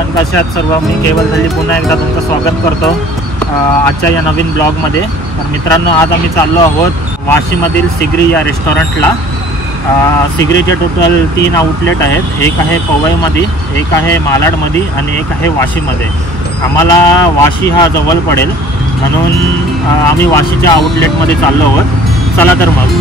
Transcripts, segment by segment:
एव्हरीवन, कसे आहात सर्व? मी केवल दल्ली पुन्हा एकदा तुमचं स्वागत करतो आजच्या या नवीन ब्लॉगमध्ये. तर मित्रांनो, आज आम्ही चाललो आहोत वाशीमधील सिगरी या रेस्टॉरंटला. सिगरीचे टोटल 3 आउटलेट आहेत. एक आहे पवईमध्ये, एक आहे मालाडमध्ये आणि एक आहे वाशीमध्ये. आम्हाला वाशी हा जवळ पडेल म्हणून आम्ही वाशीच्या आउटलेटमध्ये चाललो आहोत. चला तर मग.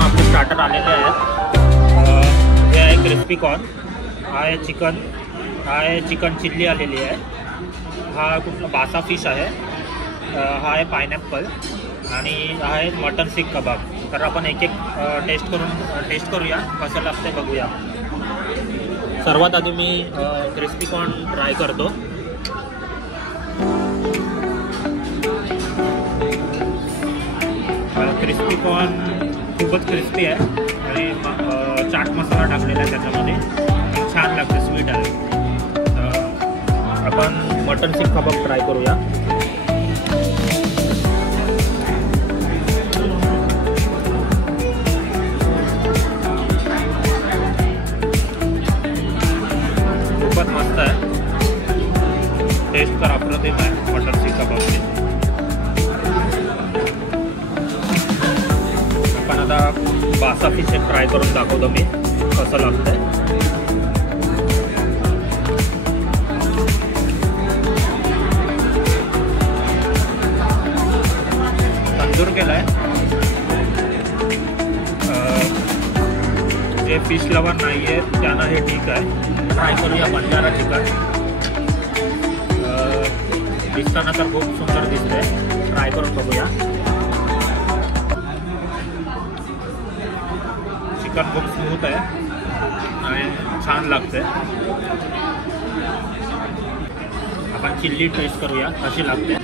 आपले स्टार्टर आलेले आहेत. हे आहे क्रिस्पी कॉर्न, हा आहे चिकन, हा आहे चिकन चिल्ली आलेली आहे, हा कुठला बासा फिश आहे, हा आहे पायनॅपल आणि हा आहे मटन सीख कबाब. तर आपण एक एक टेस्ट करूया, कसं लागते बघूया. सर्वात आधी मी क्रिस्पी कॉर्न ट्राय करतो. क्रिस्पी कॉर्न खूपच क्रिस्पी आहे आणि चाट मसाला टाकलेला आहे त्याच्यामध्ये, छान लागते, स्वीट आहे. आपण मटन सीख कबाब ट्राय करूया. खूपच मस्त आहे, टेस्ट तर अप्रतिम आहे मटन सीख कबाबची. आता बासा फिश एक ट्राय करून दाखवतो मी, कसं लागतंय. तंदूर केलाय. जे फिश लवर नाही आहे त्यांना हे ठीक आहे. ट्राय करूया बंजारा चिकन. दिसताना तर खूप सुंदर दिसतंय, ट्राय करून बघूया. चिकन खूप स्मूथ आहे आणि छान लागते. आपण चिल्ली टेस्ट करूया, कशी लागते.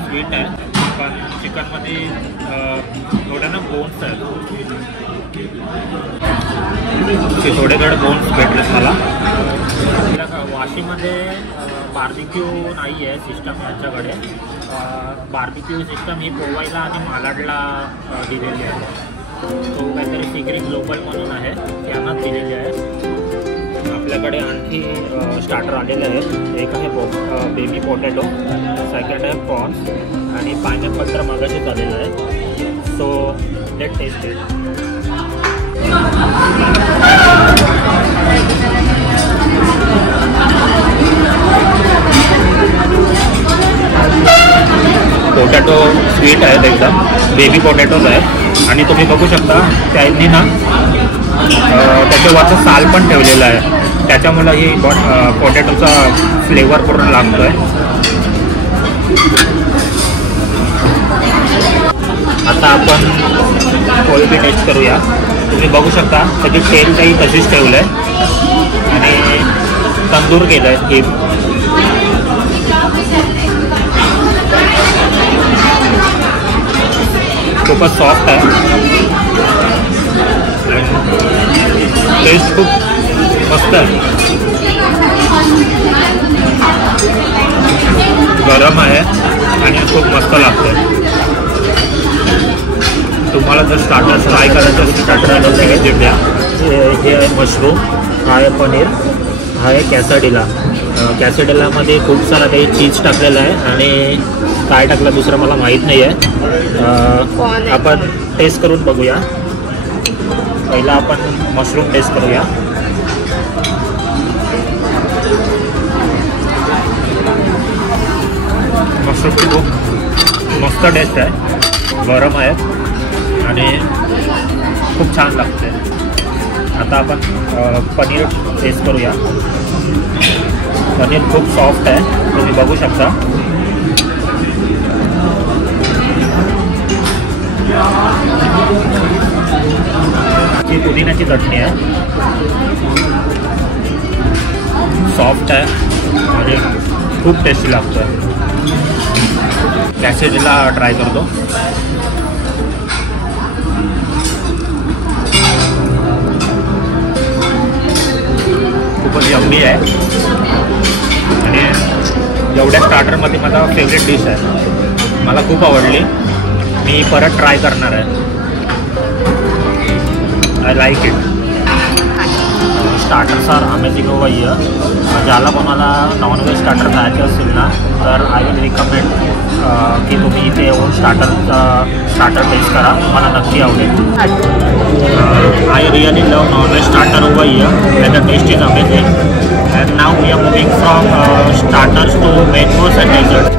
स्वीट आहे, पण चिकनमध्ये थोडे ना बोन्स आहेत, थोडे बोन्स भेटलेत मला. वाशीमध्ये बार्बिक्यू नाही आहे सिस्टम यांच्याकडे. बार्बिक्यू सिस्टम ही पोवायला आणि मालाडला दिलेली आहे. तो काहीतरी सिगरी ग्लोबल म्हणून आहे, त्यांनाच दिलेली आहे. आपल्याकडे आणखी स्टार्टर आलेले आहेत. एक आहे बेबी पोटॅटो, सेकंड आहे प्रॉन्स आणि पायनॅपल तर मगाशीच आलेलं आहे. So let taste it. Potato sweet आहेत एकदम, बेबी पोटॅटोज आहेत आणि तुम्ही बघू शकता त्यांनी ना त्याच्यावरचं साल पण ठेवलेलं आहे, त्याच्यामुळं ही पोटॅटोचा फ्लेवर पूर्ण लागतो आहे. आता आपण कोळंबी टेस्ट करूया. तुम्ही बघू शकता त्याची तेल काही तशीच ठेवलं आहे आणि तंदूर केलं आहे. ही खूपच सॉफ्ट आहे, टेस्ट खूप मस्त आहे. गरम आहे आणि खूप मस्त लागतं. तुम्हाला जर स्टार्टर फ्राय करायचं असेल, स्टार्टर व्हिजिट द्या. हे आहे मशरूम, हा आहे पनीर, हा आहे कॅसाडिला. कॅसाडिलामध्ये खूप सारा काही चीज टाकलेलं आहे आणि काय टाकलं दुसरं मला माहीत नाही आहे. आपण टेस्ट करून बघूया. पहिला आपण मशरूम टेस्ट करूया. मशरूमची खूप मस्त टेस्ट आहे, गरम आहे आणि खूप छान लागते. आता आपण पनीर टेस्ट करूया. पनीर खूप सॉफ्ट आहे, तुम्ही बघू शकता. ही पुदिन्याची चटणी आहे, सॉफ्ट आहे आणि खूप टेस्टी लागतो आहे. कॅसेडला ट्राय करतो. खूपच यम्मी आहे आणि एवढ्या स्टार्टरमध्ये माझा फेवरेट डिश आहे, मला खूप आवडली. मी परत ट्राय करणार आहे. I like it. Starters are amazing over here. ज्याला कोणाला नॉनव्हेज स्टार्टर खायचे असतील ना, तर आय विल रिकमेंड की तुम्ही इथे येऊन स्टार्टर टेस्ट करा, तुम्हाला नक्की आवडेल. I really love non-veg starter over here and the taste is amazing. And now we are moving from starters to main course and dessert.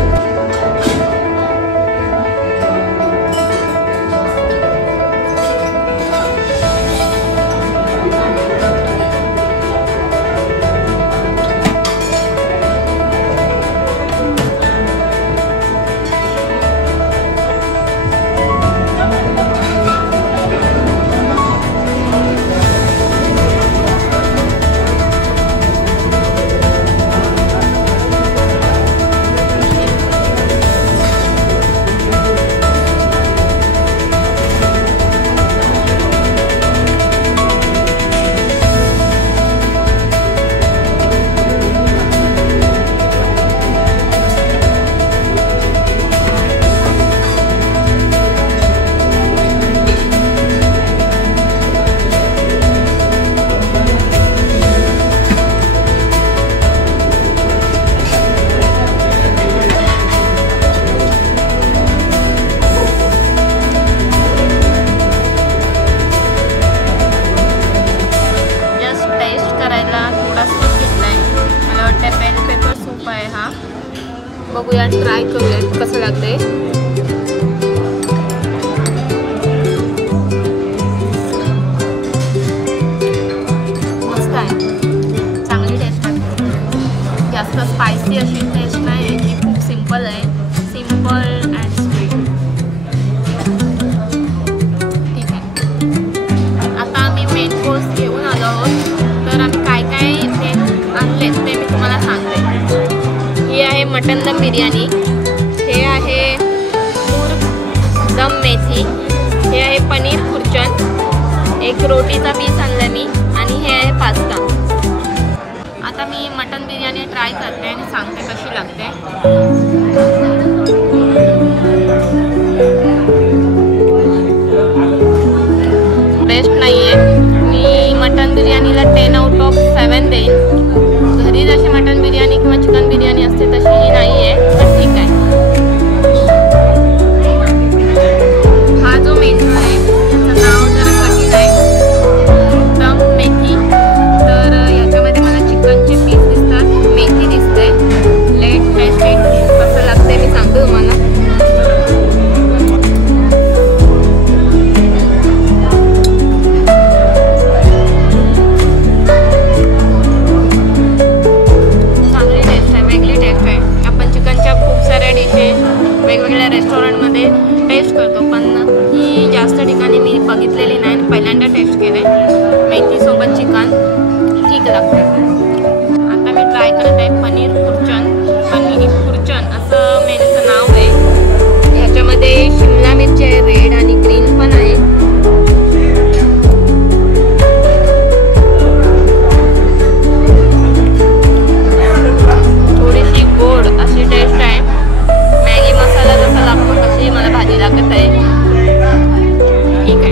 बघूया, ट्राय करूया कसं लागतंय. मस्त आहे, चांगली टेस्ट आहे. जास्त स्पायसी अशी टेस्ट नाही आहे, ती खूप सिम्पल आहे, सिम्पल अँड स्वीट. ठीक आहे, आता आम्ही मेन कोर्स घेऊन आलो आहोत. तर आम्ही काय काय आणले ते मी तुम्हाला सांगते. ही आहे मटन दम बिर्याणी, हे आहे तूर दम मेथी, हे आहे पनीर खुर्चन, एक रोटीचा पीस आणला मी, आणि हे आहे पास्ता. आता मी मटन बिर्याणी ट्राय करते आणि सांगते कशी लागते. बेस्ट नाही आहे. मी मटन बिर्याणीला 10/7 देईन. घरी जशी मटन बिर्याणी किंवा चिकन बिर्याणी असते तशी ही नाही आहे, पण ठीक आहे. हा जो मेनू आहे त्याचं नाव जरा कठीण आहे, दम मेथी. तर ह्याच्यामध्ये मला चिकनचे पीस दिसतात, मेथी दिसते. लेट टेस्ट इट कसं लागते मी सांगतो तुम्हाला. वेगवेगळ्या रेस्टॉरंटमध्ये टेस्ट करतो, पण ही जास्त ठिकाणी मी बघितलेली नाही, पहिल्यांदा टेस्ट केले. मेथीसोबत चिकन ठीक लागते. आता मी ट्राय करत आहे पनीर खुर्चन. पनीर खुर्चन असं मेनूचं नाव आहे. ह्याच्यामध्ये शिमला मिरची आहे, रेड आणि ग्रीन पण आहे. थोडीशी गोड अशी टेस्ट आहे. मॅगी मसाला जसा लागतो तशी मला भाजी लागत आहे. ठीक आहे,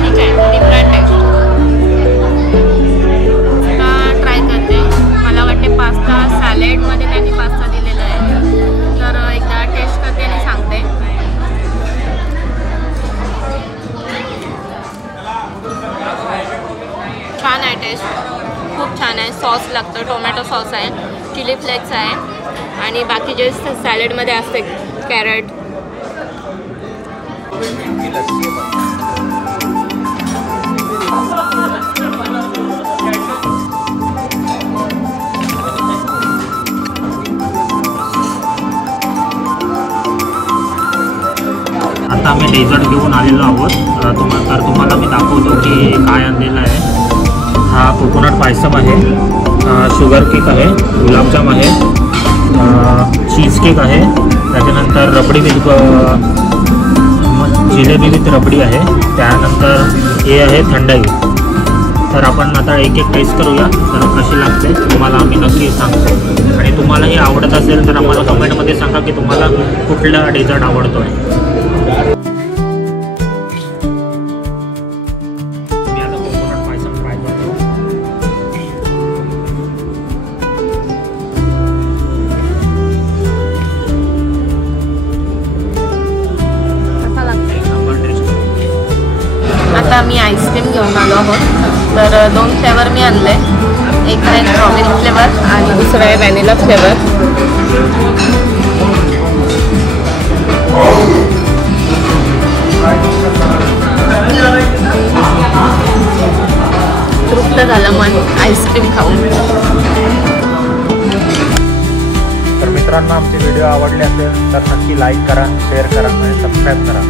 ठीक आहे, डिफरंट टेस्ट. आता ट्राय करते. मला वाटते पास्ता सॅलेडमध्ये त्यांनी पास्ता दिलेला आहे, तर एकदा टेस्ट करते आणि सांगते. छान आहे टेस्ट, खूप छान आहे. सॉस लागतं, टोमॅटो सॉस आहे, चिली फ्लेक्स आहे, आणि बाकी जे सॅलेडमध्ये असते कॅरेट. आता आम्ही डेझर्ट घेऊन आलेलो आहोत. तुम्हाला मी दाखवतो की काय आणलेलं आहे. हा कोकोनट पायसम आहे, शुगर केक आहे, गुलाबजाम आहे, चीज केक आहे, त्याच्यानंतर रबडी विथ जिलेबी विथ रबडी आहे, त्यानंतर हे आहे थंडाई. तर आपण आता एक एक टेस्ट करूया. तर कशी लागते तुम्हाला आम्ही नक्की सांगतो. आणि तुम्हाला हे आवडत असेल तर आम्हाला कमेंटमध्ये सांगा की तुम्हाला कुठला डेझर्ट आवडतो आहे. मी आता कोकोनट पायसम ट्राय करतो. कसा लागते? एक नंबर टेस्ट. आता मी आईस्क्रीम घेऊन आलो आहोत. तर 2 फ्लेवर मी आणले. एक आहे स्ट्रॉबेरी फ्लेवर आणि दुसरा आहे व्हॅनिला फ्लेवर. तृप्त झालं मन आईस्क्रीम खाऊन. तर मित्रांनो, आमचे व्हिडिओ आवडले असेल तर नक्की लाईक करा, शेअर करा आणि सबस्क्राईब करा.